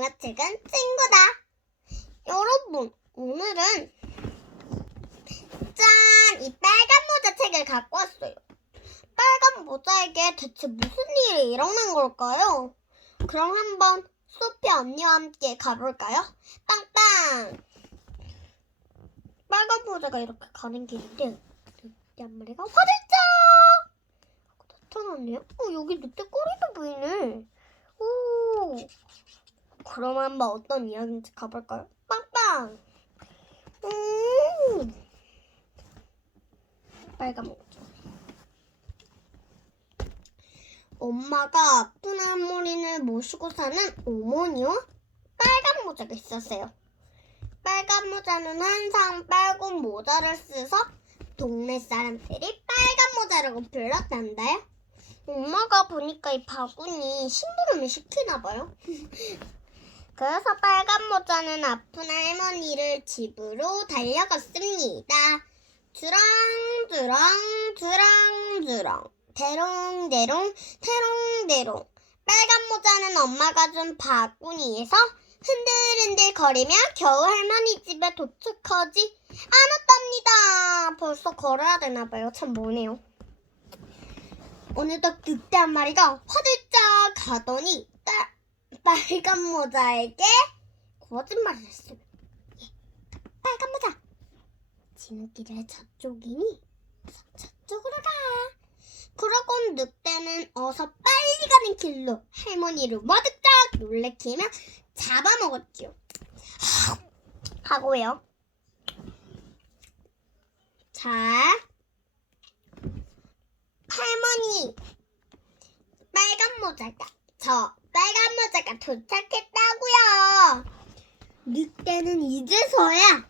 동화책은 친구다. 여러분, 오늘은 짠! 이 빨간 모자 책을 갖고 왔어요. 빨간 모자에게 대체 무슨 일이 일어난 걸까요? 그럼 한번 소피 언니와 함께 가볼까요? 빵빵! 빨간 모자가 이렇게 가는 길인데 마리가 화들짝! 나타났네요. 어, 여기 늑대 꼬리도 보이네. 오! 그럼 한번 어떤 이야기인지 가볼까요? 빵빵! 음! 빨간 모자. 엄마가 아픈 할머니를 모시고 사는 어머니와 빨간 모자가 있었어요. 빨간 모자는 항상 빨간 모자를 쓰서 동네 사람들이 빨간 모자라고 불렀단다요. 엄마가 보니까 이 바구니 심부름을 시키나 봐요. 그래서 빨간 모자는 아픈 할머니를 집으로 달려갔습니다. 주렁주렁 주렁주렁 대롱대롱 대롱대롱 빨간 모자는 엄마가 준 바구니에서 흔들흔들 거리며 겨우 할머니 집에 도착하지 않았답니다. 벌써 걸어야 되나 봐요. 참 뭐네요. 어느덧 늑대 한 마리가 화들짝 가더니 따, 빨간 모자에게 거짓말을 했어요. 예, 빨간 모자, 지름길은 저쪽이니 저쪽으로 가. 그러곤 늑대는 어서 빨리 가는 길로 할머니를 와득짝 놀래키며 잡아먹었지요. 하고요. 자, 할머니, 빨간 모자가, 저 빨간 모자가 도착했다고요. 늑대는 이제서야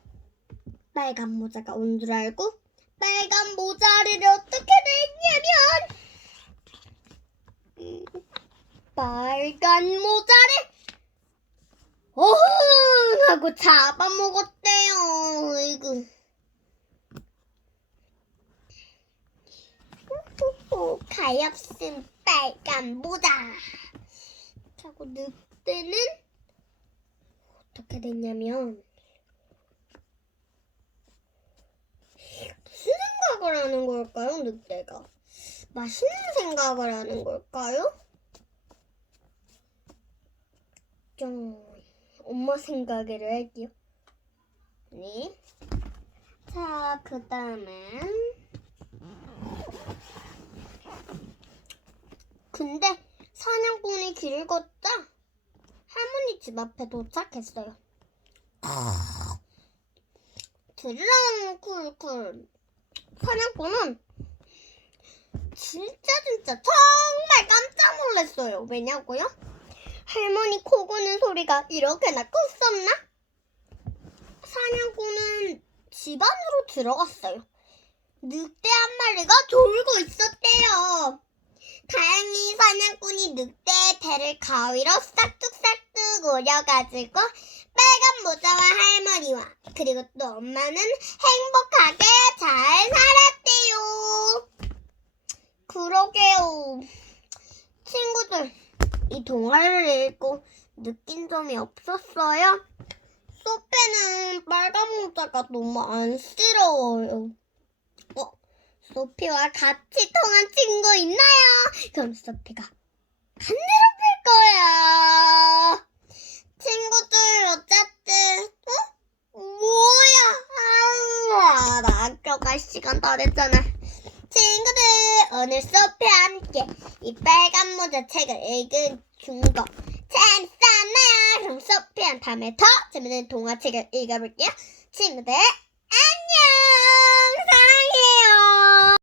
빨간 모자가 온 줄 알고 빨간 모자를 어떻게 냈냐면 음, 빨간 모자를 어흥 하고 잡아먹었대요. 이거. 호호호 가엾은 빨간 모자. 늑대는 어떻게 됐냐면 무슨 생각을 하는 걸까요, 늑대가? 맛있는 생각을 하는 걸까요? 좀 엄마 생각을 할게요. 네. 자, 그 다음엔 근데 사냥꾼이 길을 할머니 집 앞에 도착했어요. 드르렁 쿨쿨 사냥꾼은 진짜 진짜 정말 깜짝 놀랐어요. 왜냐고요? 할머니 코 고는 소리가 이렇게나 컸었나? 사냥꾼은 집 안으로 들어갔어요. 늑대 한 마리가 졸고 있었대요. 사냥꾼이 늑대의 배를 가위로 싹둑싹둑 오려가지고 빨간 모자와 할머니와 그리고 또 엄마는 행복하게 잘 살았대요. 그러게요. 친구들, 이 동화를 읽고 느낀 점이 없었어요? 소피는 빨간 모자가 너무 안쓰러워요. 어, 소피와 같이 통한 친구 있나요? 그럼 소피가 반대로 풀 거야. 친구들 어쨌든 어? 뭐야? 아, 나 학교 갈 시간 다 됐잖아. 친구들 오늘 소피와 함께 이 빨간 모자 책을 읽은 준거 재밌었나요? 그럼 소피한 다음에 더 재밌는 동화책을 읽어볼게요. 친구들.